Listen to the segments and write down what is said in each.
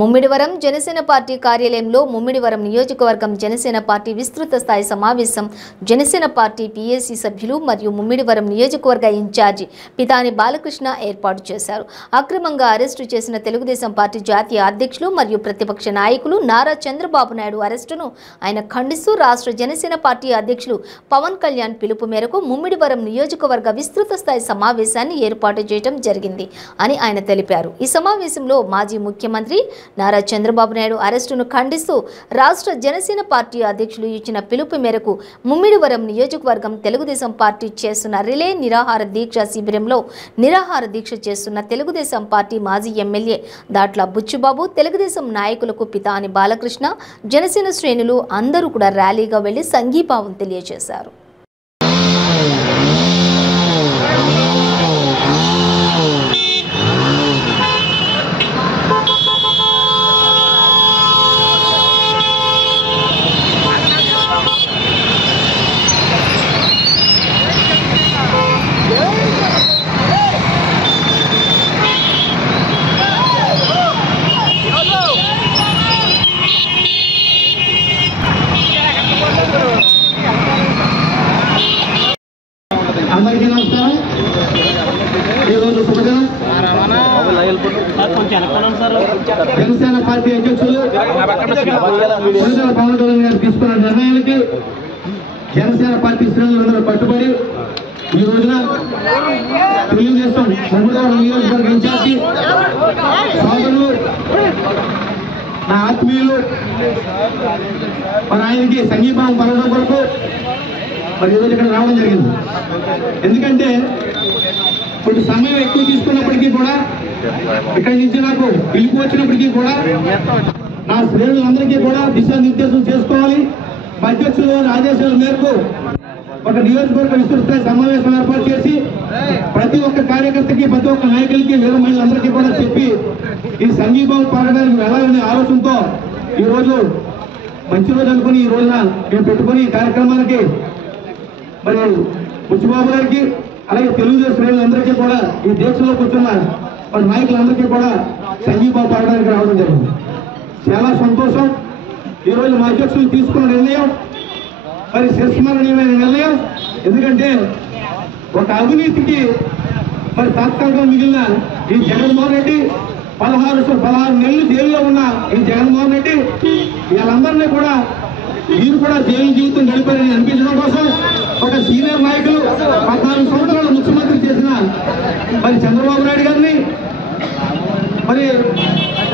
Mummidivaram Janasena party కార్యాలయంలో ముమ్మిడివరం నియోజకవర్గం Janasena party విస్తృత స్థాయి సమావేశం జనసేన పార్టీ పీఏసీ సభ్యులు మరియు ముమ్మిడివరం నియోజకవర్గ ఇన్ఛార్జి పితాని బాలకృష్ణ ఏర్పాటు చేశారు. అక్రమంగా అరెస్టు చేసిన తెలుగుదేశం పార్టీ జాతీయ అధ్యక్షులు మరియు ప్రతిపక్ష నాయకులు నారా చంద్రబాబు నాయుడు అరెస్టును ఆయన ఖండిస్తూ రాష్ట్ర జనసేన పార్టీ అధ్యక్షులు పవన్ కళ్యాణ్ పిలుపు మేరకు ముమ్మిడివరం నియోజకవర్గ విస్తృత స్థాయి సమావేశాన్ని ఏర్పాటు చేయడం జరిగింది అని ఆయన తెలిపారు. ఈ సమావేశంలో మాజీ ముఖ్యమంత్రి నారా చంద్రబాబు నాయుడు అరెస్టును ఖండిస్తూ రాష్ట్ర జనసేన పార్టీ అధ్యక్షులు ఇచ్చిన పిలుపు మేరకు ముమ్మిడివరం నియోజకవర్గం తెలుగుదేశం పార్టీ చేస్తున్న రిలే నిరాహార దీక్ష శిబిరంలో నిరాహార దీక్ష చేస్తున్న తెలుగుదేశం పార్టీ మాజీ ఎమ్మెల్యే దాట్ల బుచ్చుబాబు, తెలుగుదేశం నాయకులకు పితాని బాలకృష్ణ, జనసేన శ్రేణులు అందరూ కూడా ర్యాలీగా వెళ్లి సంఘీభావం తెలియజేశారు. అందరికీ నమస్కారం. ఈరోజు శుభదినం. జనసేన పార్టీ అధ్యక్షులు పవన్ కళ్యాణ్ గారు తీసుకున్న నిర్ణయానికి జనసేన పార్టీ శ్రేణులందరూ కట్టుబడి ఈ రోజున తెలుగుదేశం ముమ్మిడివరం నియోజకవర్గ ఇన్ఛార్జి సోదరులు, నా ఆత్మీయులు మరి ఆయనకి సంఘీభావం పలకడం కొరకు మరి ఈరోజు ఇక్కడ రావడం జరిగింది. ఎందుకంటే కొంచెం సమయం ఎక్కువ తీసుకున్నప్పటికీ కూడా ఇక్కడి నుంచి నాకు పిలుపు వచ్చినప్పటికీ కూడా నా శ్రేణులందరికీ కూడా దిశానిర్దేశం చేసుకోవాలి. మా అధ్యక్షుల వారి ఆదేశాల మేరకు ఒక నియోజకవర్గ విస్తృత సమావేశం ఏర్పాటు చేసి ప్రతి ఒక్క కార్యకర్తకి, ప్రతి ఒక్క నాయకులకి, వీర మహిళలందరికీ కూడా చెప్పి ఈ సంఘీభావం పాడడానికి వెళ్ళాలనే ఆలోచనతో ఈరోజు మంచి రోజు అనుకుని ఈ రోజున మేము పెట్టుకుని ఈ కార్యక్రమానికి మరి బుచ్చిబాబు గారికి, అలాగే తెలుగుదేశం శ్రేణులందరికీ కూడా ఈ దీక్షలో కూర్చున్న మన నాయకులందరికీ కూడా సంఘీభావం పాడడానికి రావడం జరిగింది. చాలా సంతోషం. ఈరోజు మా అధ్యక్షులు తీసుకున్న నిర్ణయం మరి శిరస్మరణీయమైన నిర్ణయం. ఎందుకంటే ఒక అవినీతికి మరి తాత్కాలికంగా మిగిలిన ఈ జగన్మోహన్ రెడ్డి 16 నెలలు జైల్లో ఉన్న ఈ జగన్మోహన్ రెడ్డి వీళ్ళందరినీ కూడా మీరు కూడా జైలు జీవితం గడిపారని అనిపించడం కోసం ఒక సీనియర్ నాయకులు 14 సంవత్సరాలు ముఖ్యమంత్రి చేసిన మరి చంద్రబాబు నాయుడు గారిని మరి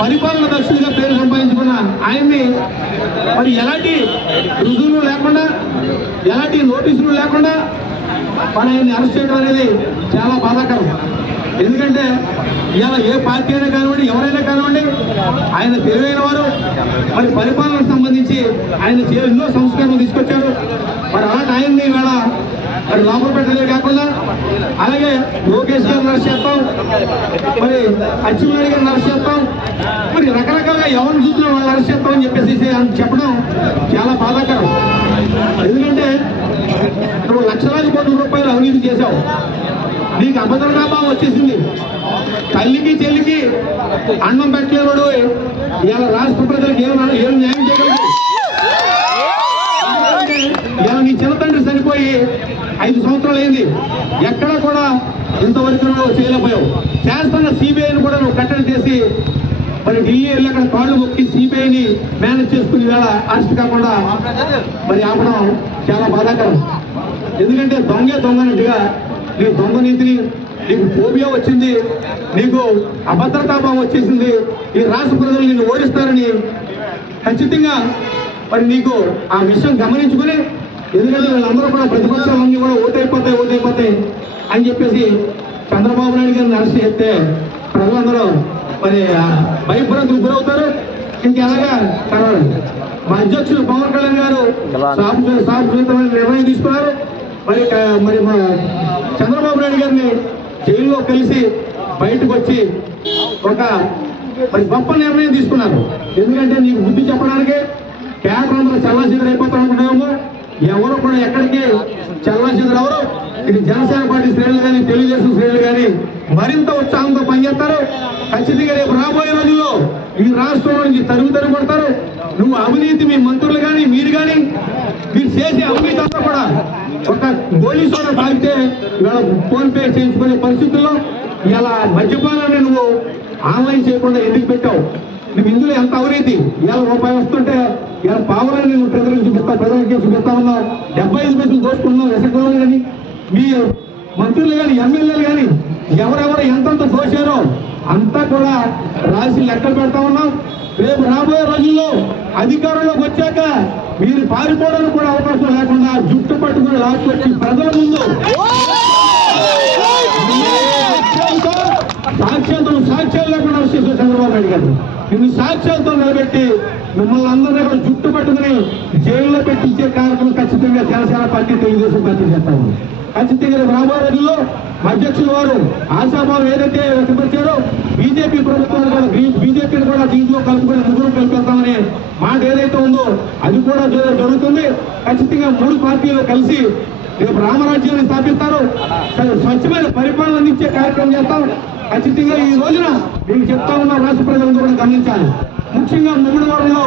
పరిపాలన దక్షుడిగా పేరు సంపాదించుకున్న ఆయన్ని మరి ఎలాంటి రుజువులు లేకుండా, ఎలాంటి నోటీసులు లేకుండా మరి ఆయన్ని అరెస్ట్ చేయడం అనేది చాలా బాధాకరం. ఎందుకంటే ఇవాళ ఏ పార్టీ అయినా కానివ్వండి, ఎవరైనా కానివ్వండి, ఆయన తెలివైన వారు. మరి పరిపాలనకు సంబంధించి ఆయన ఎన్నో సంస్కరణలు తీసుకొచ్చారు. మరి అలాంటి ఆయన్ని ఇవాళ మరి లోపల పెట్టడమే కాకుండా అలాగే లోకేష్ గారిని అరెస్ట్ చేస్తాం, మరి అచ్చెన్నాయుడు గారిని అరెస్ట్ చేస్తాం, మరి రకరకాలుగా ఎవరిని చూసినా వాళ్ళు అరెస్ట్ చేస్తామని చెప్పేసి చెప్పడం చాలా బాధాకరం. ఎందుకంటే నువ్వు లక్షలాది కోట్ల రూపాయలు అవినీతి చేశావు, నీకు అభద్రతాభావం వచ్చేసింది. తల్లికి చెల్లికి అన్నం పెట్టలేవాడు ఇలా రాష్ట్ర ప్రజలకు ఏం న్యాయం చేయగలదు? ఇలా నీ చిన్న తండ్రి చనిపోయి 5 సంవత్సరాలు అయింది, ఎక్కడా కూడా ఇంతవరకు నువ్వు చేయలేకపోయావు. చేస్తున్న సిబిఐని కూడా నువ్వు కట్టడి చేసి మరి ఢిల్లీ వెళ్ళి అక్కడ కాళ్ళు మొక్కి సిబిఐని మేనేజ్ చేసుకుని వేళ అరెస్ట్ కాకుండా మరి ఆపడం చాలా బాధాకరం. ఎందుకంటే దొంగనట్టుగా నీ దొంగ నీతిని, నీకు ఫోబియా వచ్చింది, నీకు అభద్రతాభావం వచ్చేసింది. ఈ రాష్ట్ర ప్రజలు నిన్ను ఓడిస్తారని ఖచ్చితంగా మరి నీకు ఆ విషయం గమనించుకుని, ఎందుకంటే వీళ్ళందరూ కూడా ప్రతిపక్షాలన్నీ కూడా ఓటైపోతాయి అని చెప్పేసి చంద్రబాబు నాయుడు గారిని అరెస్ట్ చేస్తే ప్రజలందరూ మరి భయభ్రాంతులకు గురవుతారు. ఇంకెలాగా కలవాలి. మా అధ్యక్షులు పవన్ కళ్యాణ్ గారు సాఫ్ట్వేర్ నిర్ణయం తీసుకున్నారు. మరి మా చంద్రబాబు నాయుడు గారిని జైల్లో కలిసి బయటకు వచ్చి ఒక మరి గొప్ప నిర్ణయం తీసుకున్నారు. ఎందుకంటే నీకు బుద్ధి చెప్పడానికి కేంద్రం అందరూ చల్లాచెదురు అయిపోతాం అనుకున్నాము. ఎవరు కూడా ఎక్కడికి చల్లాచెదురు ఎవరు, ఇది జనసేన పార్టీ శ్రేణులు కానీ, తెలుగుదేశం శ్రేణులు కానీ మరింత ఉత్సాహంతో పనిచేస్తారు. ఖచ్చితంగా రేపు రాబోయే రోజుల్లో ఈ రాష్ట్రంలో నుంచి తరుగు పడతారు. నువ్వు అవినీతి మీ మంత్రులు కానీ మీరు కానీ మీరు చేసే అవినీతి అంతా కూడా ఒక గోళీ సోడా తాగితే ఇవాళ ఫోన్ పే చేయించుకునే పరిస్థితుల్లో ఇలా మద్యపానాన్ని నువ్వు ఆన్లైన్ చేయకుండా ఎందుకు పెట్టావు? నువ్వు ఇందులో ఎంత అవినీతి ఇలా రూపాయి వస్తుంటే ఇలా పావులని నువ్వు ప్రజలకు చూపిస్తా ఉన్నావు. 75 పైసలు దోచుకున్నావు ఎసట్లో కానీ మీ మంత్రులు కానీ ఎమ్మెల్యేలు కానీ ఎవరెవరు ఎంతంత దోశారో అంతా కూడా రాసి లెక్కలు పెడతా ఉన్నాం. రేపు రాబోయే రోజుల్లో అధికారంలోకి వచ్చాక మీరు పారిపోవడానికి కూడా అవకాశం లేకుండా జుట్టు పట్టుకుని లాక్కొచ్చి ప్రజల ముందు సాక్ష్యాలు లేకుండా వచ్చేసారు చంద్రబాబు నాయుడు గారు. ఇన్ని సాక్ష్యాలతో నిలబెట్టి మిమ్మల్ని అందరినీ కూడా జుట్టు పట్టుకుని జైల్లో పెట్టించే కార్యక్రమం ఖచ్చితంగా జనసేన పార్టీ తెలుగుదేశం పార్టీ చేస్తాము. ఖచ్చితంగా రాబోయే రోజుల్లో అధ్యక్షుల వారు ఆశాభావం ఏదైతే వ్యక్తపరిచారో బీజేపీ ప్రభుత్వాన్ని కూడా బీజేపీని కూడా దీంట్లో కలుపుకొని ముగ్గురు కలిపేస్తామనే మాట ఏదైతే ఉందో అది కూడా జరుగుతుంది. ఖచ్చితంగా 3 పార్టీలు కలిసి రేపు రామరాజ్యాన్ని స్థాపిస్తారు. స్వచ్ఛమైన పరిపాలన అందించే కార్యక్రమం చేస్తాం. ఖచ్చితంగా ఈ రోజున మీకు చెప్తా ఉన్న రాష్ట్ర ప్రజలను కూడా గమనించాలి. ముఖ్యంగా ముమ్మడివారంలో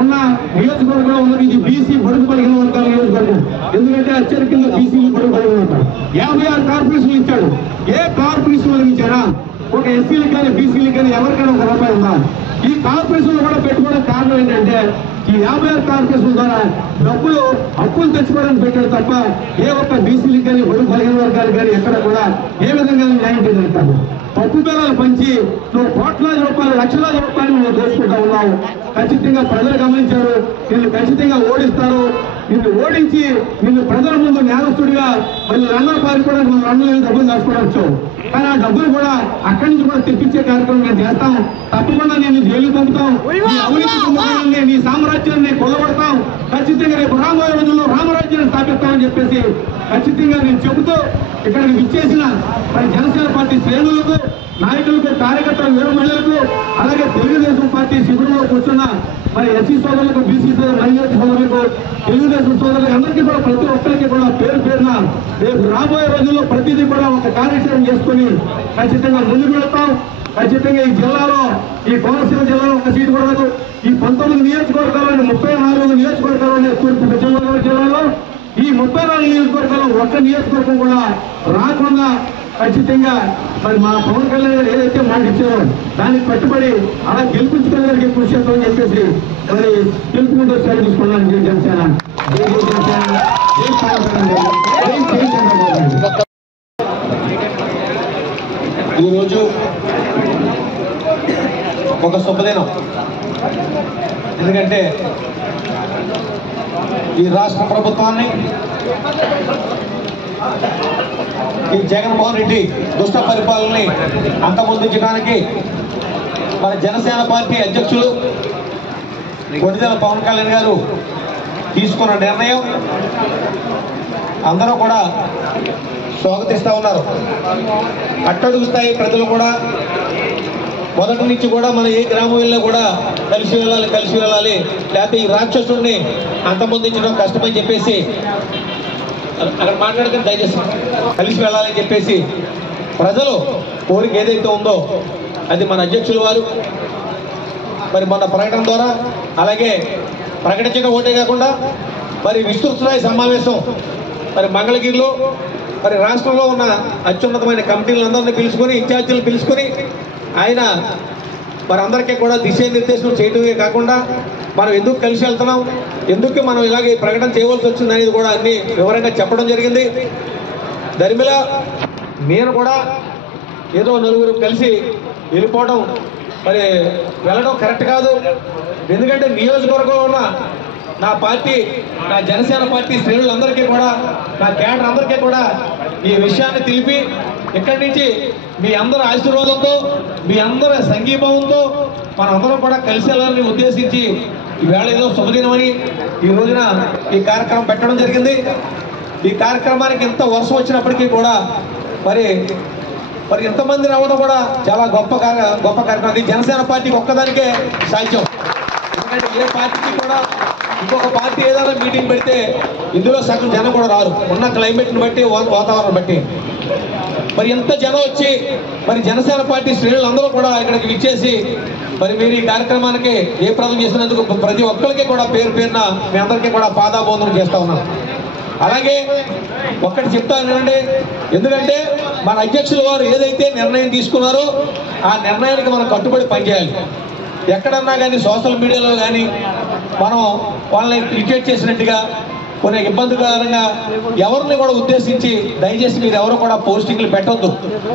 ఉన్న నియోజకవర్గంలో ఉన్నది ఇది బీసీ బడుగు బలిగిన వర్గాల నియోజకవర్గం. ఎందుకంటే అత్యధికంగా బీసీలు బడుగు బలిగిన ఉంటారు. 56 కార్పొరేషన్లు ఇచ్చాడు. ఏ కార్పొరేషన్ ఇచ్చారా? ఒక ఎస్సీలకు కానీ బీసీలకు కానీ ఎవరికైనా ఒక రూపాయి ఉందా? ఈ కార్పొరేషన్లు కూడా పెట్టుకోవడానికి కారణం ఏంటంటే ఈ 56 కార్పొరేషన్ ద్వారా డబ్బులు అప్పులు తెచ్చుకోవడానికి పెట్టాడు తప్ప ఏ ఒక్క బీసీలకు కానీ బడుగు బలిగిన వర్గాలు కానీ ఎక్కడ కూడా ఏ విధంగా న్యాయం చేయగలుగుతారు. పప్పు బేరాలు పంచి నువ్వు కోట్లాది రూపాయలు లక్షలాది రూపాయలు నువ్వు దోచుకుంటా ఉన్నావు. ఖచ్చితంగా ప్రజలు గమనించారు. నిన్ను ఖచ్చితంగా ఓడిస్తారు. నిన్ను ఓడించి నిన్ను ప్రజల ముందు నేరస్తుడిగా మళ్ళీ రంగం పారిపోవడానికి నువ్వు రంగంలో డబ్బులు దాచుకోవచ్చు. కానీ ఆ డబ్బులు కూడా అక్కడి నుంచి కూడా తెప్పించే కార్యక్రమం మేము చేస్తాం. తప్పకుండా నేను జైలు పంపుతాం. నీ అవినీతి కుంభకోణాన్ని నీ సామ్రాజ్యాన్ని కొల్లగొడతాం. ఖచ్చితంగా రేపు రాబోయే రోజుల్లో రామరాజ్యాన్ని స్థాపిస్తామని చెప్పేసి ఖచ్చితంగా నేను చెబుతూ ఇక్కడికి విచ్చేసిన మరి జనసేన పార్టీ శ్రేణులకు నాయకులకు కార్యకర్తలు వీర మహిళలకు అలాగే తెలుగుదేశం పార్టీ శిబిరంలో కూర్చున్న మరి ఎస్సీ సోదరులకు బీసీ సోదరులు మైనారిటీ సోదరులకు తెలుగుదేశం సోదరులకు అందరికీ కూడా ప్రతి ఒక్కరికి కూడా పేరున రేపు రాబోయే రోజుల్లో ప్రతిదీ కూడా ఒక కార్యక్రమం చేసుకుని ఖచ్చితంగా ముందుకు వెళ్తాం. ఖచ్చితంగా ఈ జిల్లాలో ఈ కోనసీమ జిల్లాలో ఒక సీటు కూడా లేదు. ఈ 19 నియోజకవర్గాల్లోని 34 నియోజకవర్గాల్లోని తూర్పు పశ్చిమ గోదావరి జిల్లాలో ఈ 34 నియోజకవర్గాల్లో ఒక్క నియోజకవర్గం కూడా రాకుండా ఖచ్చితంగా మరి మా పవన్ కళ్యాణ్ గారు ఏదైతే మాట ఇచ్చారో దానికి కట్టుబడి అలా గెలిపించుకోవడానికి కృషి చేస్తామని చెప్పేసి మరి గెలుపుకుంటూ సేవ తీసుకున్నాను. జై జనసేన, జై జనసేన, జై పవన్ కళ్యాణ్, జై చంద్రబాబు. ఈరోజు ఒక శుభదినం. ఎందుకంటే ఈ రాష్ట్ర ప్రభుత్వాన్ని ఈ జగన్మోహన్ రెడ్డి దుష్ట పరిపాలనని అంతమొందించడానికి మన జనసేన పార్టీ అధ్యక్షులు కొణిదెల పవన్ కళ్యాణ్ గారు తీసుకున్న నిర్ణయం అందరూ కూడా స్వాగతిస్తూ ఉన్నారు. అట్టడుగు స్థాయి ప్రజలు కూడా మొదటి నుంచి కూడా మన ఏ గ్రామం వెళ్ళినా కూడా కలిసి వెళ్ళాలి లేకపోతే ఈ రాక్షసుడిని అంతమొందించడం కష్టమని చెప్పేసి అక్కడ మాట్లాడుకుని దయచేసి కలిసి వెళ్ళాలని చెప్పేసి ప్రజలు కోరిక ఏదైతే ఉందో అది మన అధ్యక్షుల వారు మరి మన ప్రకటన ద్వారా అలాగే ప్రకటించడం ఓటే కాకుండా మరి విస్తృత స్థాయి సమావేశం మరి మంగళగిరిలో మరి రాష్ట్రంలో ఉన్న అత్యున్నతమైన కమిటీలందరినీ పిలుచుకొని ఇన్ఛార్జీలు పిలుచుకొని ఆయన మరి అందరికీ కూడా దిశానిర్దేశం చేయడమే కాకుండా మనం ఎందుకు కలిసి వెళ్తున్నాం, ఎందుకు మనం ఇలాగే ప్రకటన చేయవలసి వచ్చింది అనేది కూడా అన్ని వివరంగా చెప్పడం జరిగింది. దరిమిల నేను కూడా ఏదో నలుగురు కలిసి వెళ్ళిపోవడం మరి వెళ్ళడం కరెక్ట్ కాదు. ఎందుకంటే నియోజకవర్గంలో ఉన్న నా పార్టీ నా జనసేన పార్టీ శ్రేణులందరికీ కూడా నా క్యాడర్ అందరికీ కూడా ఈ విషయాన్ని తెలిపి ఇక్కడి నుంచి మీ అందరి ఆశీర్వాదంతో మీ అందరి సంఘీభావంతో మన అందరం కూడా కలిసి వెళ్ళాలని ఉద్దేశించి ఈవేళ ఏదో శుభదినమని ఈ రోజున ఈ కార్యక్రమం పెట్టడం జరిగింది. ఈ కార్యక్రమానికి ఇంత వర్షం వచ్చినప్పటికీ కూడా మరి ఇంతమంది రావడం కూడా చాలా గొప్ప కార్యక్రమం. ఈ జనసేన పార్టీకి ఒక్కదానికే సాధ్యం. ఎందుకంటే ఏ పార్టీకి కూడా ఇంకొక పార్టీ ఏదైనా మీటింగ్ పెడితే ఇందులో సగం జనం కూడా రారు. ఉన్న క్లైమేట్ని బట్టి వాతావరణం బట్టి మరి ఎంత జనం వచ్చి మరి జనసేన పార్టీ శ్రేణులందరూ కూడా ఇక్కడికి విచ్చేసి మరి మీరు ఈ కార్యక్రమానికి జయప్రదం చేసినందుకు ప్రతి ఒక్కరికి కూడా పేరు పేరున మీ అందరికీ కూడా పాదాబంధనం చేస్తా ఉన్నాం. అలాగే ఒక్కటి చెప్తానండి, ఎందుకంటే మన అధ్యక్షుల వారు ఏదైతే నిర్ణయం తీసుకున్నారో ఆ నిర్ణయానికి మనం కట్టుబడి పనిచేయాలి. ఎక్కడన్నా కానీ సోషల్ మీడియాలో కానీ మనం వాళ్ళని క్రియేట్ చేసినట్టుగా కొన్ని ఇబ్బందికరంగా ఎవరిని కూడా ఉద్దేశించి దయచేసి మీరు ఎవరు కూడా పోస్టింగ్లు పెట్టొద్దు.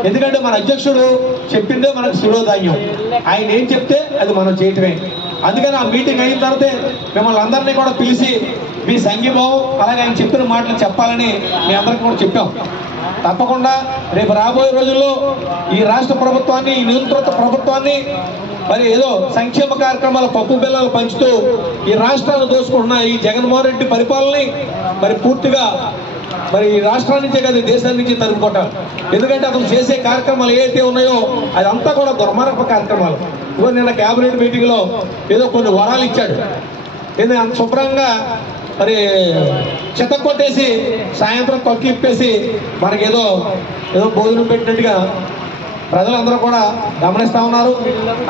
ఎందుకంటే మన అధ్యక్షుడు చెప్పిందే మనకు శిరోధాన్యం. ఆయన ఏం చెప్తే అది మనం చేయటమే. అందుకని ఆ మీటింగ్ అయిన తర్వాతే మిమ్మల్ని అందరినీ కూడా పిలిచి మీ సంఘీభావం అలాగే ఆయన చెప్పిన మాటలు చెప్పాలని మీ అందరికీ కూడా చెప్పాం. తప్పకుండా రేపు రాబోయే రోజుల్లో ఈ రాష్ట్ర ప్రభుత్వాన్ని, ఈ నియంత్రిత ప్రభుత్వాన్ని మరి ఏదో సంక్షేమ కార్యక్రమాల పప్పు బిళ్ళలు పంచుతూ ఈ రాష్ట్రాన్ని దోచుకుంటున్న ఈ జగన్మోహన్ రెడ్డి పరిపాలనని మరి పూర్తిగా మరి ఈ రాష్ట్రాల నుంచే కదా దేశాన్ని నుంచి తరుపుకుంటారు. ఎందుకంటే అతను చేసే కార్యక్రమాలు ఏవైతే ఉన్నాయో అదంతా కూడా దుర్మార్గ కార్యక్రమాలు. ఇదిగో నిన్న కేబినెట్ మీటింగ్లో ఏదో కొన్ని వరాలు ఇచ్చాడు. ఎందుకంటే అంత శుభ్రంగా మరి చెత్త కొట్టేసి సాయంత్రం కొట్లిప్పేసి మనకి ఏదో భోజనం పెట్టినట్టుగా ప్రజలందరూ కూడా గమనిస్తూ ఉన్నారు.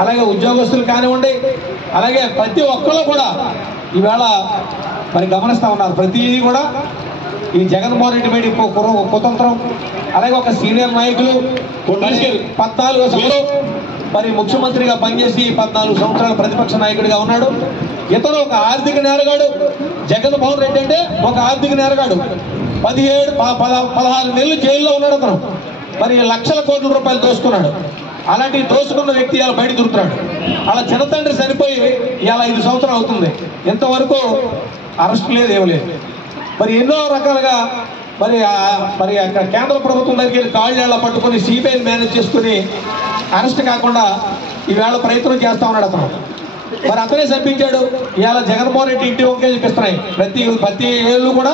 అలాగే ఉద్యోగస్తులు కానివ్వండి, అలాగే ప్రతి ఒక్కరు కూడా ఈవేళ మరి గమనిస్తూ ఉన్నారు. ప్రతిదీ కూడా ఈ జగన్మోహన్ రెడ్డి మీద కుతంత్రం, అలాగే ఒక సీనియర్ నాయకులు 14 సంవత్సరాలు మరి ముఖ్యమంత్రిగా పనిచేసి 14 సంవత్సరాల ప్రతిపక్ష నాయకుడిగా ఉన్నాడు. ఇతను ఒక ఆర్థిక నేరగాడు. జగన్మోహన్ రెడ్డి అంటే ఒక ఆర్థిక నేరగాడు. 16 నెలలు జైల్లో ఉన్నాడు అతను. మరి లక్షల కోట్ల రూపాయలు దోసుకున్నాడు. అలాంటి దోసుకున్న వ్యక్తి ఇలా బయట దొరుకుతున్నాడు. అలా చిన్నతండ్రి చనిపోయి ఇలా 5 సంవత్సరాలు అవుతుంది. ఇంతవరకు అరెస్ట్ లేదు, ఏం లేదు. మరి ఎన్నో రకాలుగా మరి అక్కడ కేంద్ర ప్రభుత్వం దగ్గరికి కాళ్ళు పట్టుకుని సిబిఐని మేనేజ్ చేసుకుని అరెస్ట్ కాకుండా ఈవేళ ప్రయత్నం చేస్తా ఉన్నాడు అతను. మరి అతనే చంపించాడు. ఇవాళ జగన్మోహన్ రెడ్డి ఇంటి ఒకే చూపిస్తున్నాయి. ప్రతి ఏళ్ళు కూడా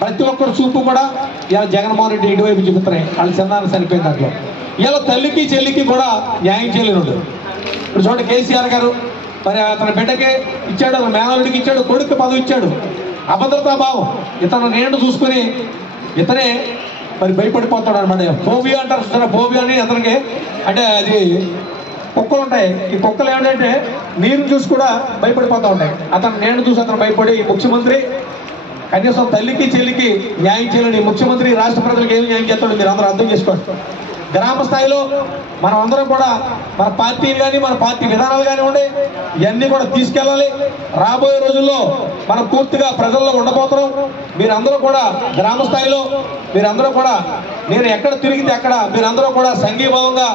ప్రతి ఒక్కరు చూపు కూడా ఇలా జగన్మోహన్ రెడ్డి ఇంటి వైపు చూపిస్తున్నాయి. వాళ్ళు చిన్నాన్ని చనిపోయిన దాంట్లో ఇలా తల్లికి చెల్లికి కూడా న్యాయం చేయలేనుడు. ఇప్పుడు చూడండి, కేసీఆర్ గారు మరి అతని బిడ్డకే ఇచ్చాడు, అతని మేనల్లుడికి ఇచ్చాడు, కొడుకు పదవి ఇచ్చాడు. అభద్రతా భావం. ఇతను నేను చూసుకుని ఇతనే మరి భయపడిపోతాడు అనమాట. ఫోబియా అంటారు చూసారా, ఫోబియా అని అతనికి. అంటే అది కుక్కలు ఉంటాయి. ఈ కుక్కలు ఏంటంటే నీరుని చూసి కూడా భయపడిపోతూ ఉంటాయి. అతను నేను చూసి అతను భయపడి ఈ ముఖ్యమంత్రి కనీసం తల్లికి చెల్లికి న్యాయం చేయలేని ముఖ్యమంత్రి రాష్ట్ర ప్రజలకు ఏమి న్యాయం చేస్తాడో మీరు అందరూ అర్థం చేసుకోండి. గ్రామ స్థాయిలో మనం అందరం కూడా మన పార్టీలు కానీ మన పార్టీ విధానాలు కానివ్వండి ఇవన్నీ కూడా తీసుకెళ్ళాలి. రాబోయే రోజుల్లో మనం పూర్తిగా ప్రజల్లో ఉండబోతున్నాం. మీరందరూ కూడా గ్రామ స్థాయిలో మీరందరూ కూడా నేను ఎక్కడ తిరిగితే అక్కడ మీరందరూ కూడా సంఘీభావంగా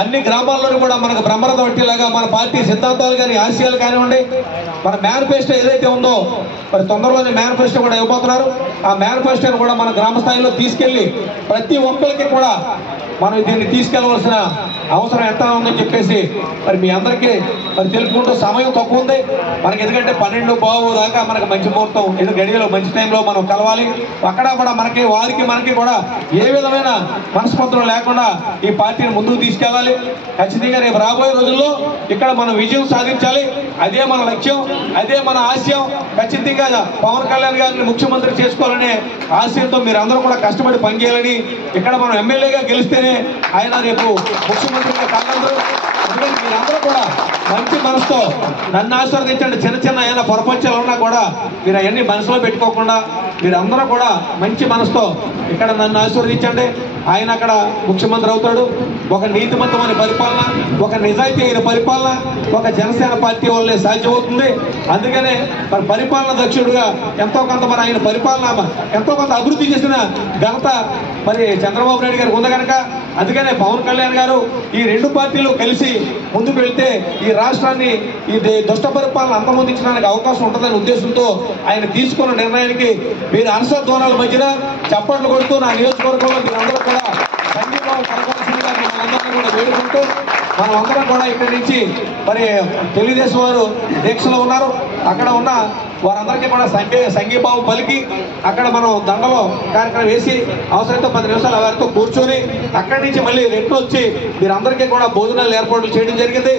అన్ని గ్రామాల్లోనూ కూడా మనకు బ్రహ్మరథం పట్టేలాగా మన పార్టీ సిద్ధాంతాలు కానీ ఆశయాలు కానివ్వండి, మన మేనిఫెస్టో ఏదైతే ఉందో మరి తొందరలోనే మేనిఫెస్టో కూడా ఇవ్వబోతున్నారు. ఆ మేనిఫెస్టోని కూడా మన గ్రామ స్థాయిలో తీసుకెళ్ళి ప్రతి ఒక్కరికి కూడా మనం దీన్ని తీసుకెళ్లవలసిన అవసరం ఎంత ఉందని చెప్పేసి మరి మీ అందరికీ మరి తెలుపుకుంటూ, సమయం తక్కువ ఉంది మనకి. ఎందుకంటే 12 దాకా మనకు మంచి ముహూర్తం, ఏదో గడియలో మంచి టైంలో మనం కలవాలి. అక్కడ కూడా మనకి మనకి కూడా ఏ విధమైన మనస్పర్ధలు లేకుండా ఈ పార్టీని ముందుకు తీసుకెళ్ళాలి. ఖచ్చితంగా రేపు రాబోయే రోజుల్లో ఇక్కడ మనం విజయం సాధించాలి. అదే మన లక్ష్యం, అదే మన ఆశయం. ఖచ్చితంగా పవన్ కళ్యాణ్ గారిని ముఖ్యమంత్రి చేసుకోవాలనే ఆశయంతో మీరు అందరూ కూడా కష్టపడి పనిచేయాలని, ఇక్కడ మనం ఎమ్మెల్యేగా గెలిస్తేనే ఆయన రేపు ముఖ్యమంత్రిగా కాగలరు. ఎందుకంటే మీరందరూ కూడా మంచి మనసుతో నన్ను ఆశీర్వదించండి. చిన్న ఏమైనా పొరపంచాలు ఉన్నా కూడా మీరు అవన్నీ మనసులో పెట్టుకోకుండా మీరందరూ కూడా మంచి మనసుతో ఇక్కడ నన్ను ఆశీర్వదించండి. ఆయన అక్కడ ముఖ్యమంత్రి అవుతాడు. ఒక నీతిమంతమైన పరిపాలన, ఒక నిజాయితీ అయిన పరిపాలన ఒక జనసేన పార్టీ వల్లే సాధ్యమవుతుంది. అందుకనే మరి పరిపాలన దక్షుడుగా ఎంతో కొంత మరి ఆయన పరిపాలన ఎంతో కొంత అభివృద్ధి చేసిన ఘనత మరి చంద్రబాబు నాయుడు గారికి ఉంది కనుక అందుకనే పవన్ కళ్యాణ్ గారు ఈ రెండు పార్టీలు కలిసి ముందుకు వెళ్తే ఈ రాష్ట్రాన్ని ఈ దుష్ట పరిపాలన అంతమొందించడానికి అవకాశం ఉంటుందనే ఉద్దేశంతో ఆయన తీసుకున్న నిర్ణయానికి మీరు హర్షధ్వానాల మధ్యన చప్పట్లు కొడుతూ నా నియోజకవర్గంలో మీరందరూ కూడా సంఘీభావం పలకాల్సిందిగా మనందరినీ కూడా వేడుకుంటూ మనం అందరం కూడా ఇక్కడి నుంచి మరి తెలుగుదేశం వారు దీక్షలో ఉన్నారు. అక్కడ ఉన్న వారందరికీ కూడా సంఘీభావం పలికి అక్కడ మనం దండలో కార్యక్రమం వేసి అవసరంతో 10 నిమిషాలు వారితో కూర్చొని అక్కడి నుంచి మళ్ళీ రిటర్న్ వచ్చి మీరందరికీ కూడా భోజనాలు ఏర్పాట్లు చేయడం జరిగింది.